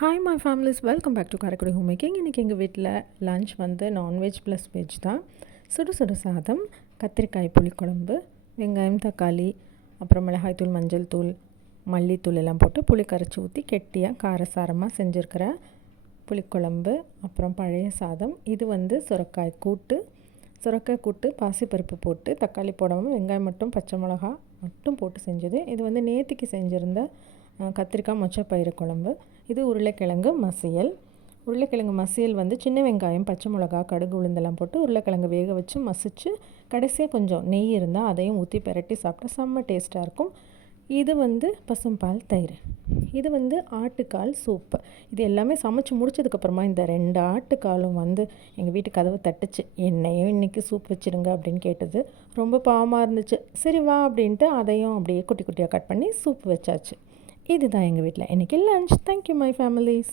Hi my families welcome back to Karaikudi home making இன்றைக்கி எங்கள் வீட்டில் லஞ்ச் வந்து நான்வெஜ் ப்ளஸ் வெஜ் தான். சுடு சுடு சாதம் கத்திரிக்காய் புளிக்குழம்பு வெங்காயம் தக்காளி அப்புறம் மிளகாய்த்தூள் மஞ்சள் தூள் மல்லித்தூள் எல்லாம் போட்டு புளி கரைச்சி ஊற்றி கெட்டியாக காரசாரமாக செஞ்சுருக்கிற புளிக்குழம்பு அப்புறம் பழைய சாதம். இது வந்து சுரக்காய் கூட்டு. சுரக்காய் கூட்டு பாசிப்பருப்பு போட்டு தக்காளி போடாமல் வெங்காயம் மட்டும் பச்சை மிளகா மட்டும் போட்டு செஞ்சது. இது வந்து நேற்றுக்கு செஞ்சுருந்த கத்திரிக்காய் மொச்சப்பயிறு குழம்பு. இது உருளைக்கிழங்கு மசியல். உருளைக்கிழங்கு மசியல் வந்து சின்ன வெங்காயம் பச்சை மிளகா கடுகு உளுந்தெல்லாம் போட்டு உருளைக்கிழங்கு வேக வச்சு மசிச்சு கடைசியாக கொஞ்சம் நெய் இருந்தால் அதையும் ஊற்றி பெரட்டி சாப்பிட்டா செம்ம டேஸ்ட்டாக இருக்கும். இது வந்து பசும்பால் தயிர். இது வந்து ஆட்டுக்கால் சூப்பு. இது எல்லாமே சமைச்சு முடிச்சதுக்கப்புறமா இந்த ரெண்டு ஆட்டுக்காலும் வந்து எங்கள் வீட்டு கதவு தட்டுச்சு. என்னையும் இன்றைக்கி சூப் வச்சுருங்க அப்படின்னு கேட்டது. ரொம்ப பாவமாக இருந்துச்சு. சரி வா அப்படின்ட்டு அதையும் அப்படியே குட்டி குட்டியாக கட் பண்ணி சூப் வச்சாச்சு. இதுதான் எங்கள் வீட்டில். இன்றைக்கி லன்ச் தேங்க்யூ மை ஃபேமிலிஸ்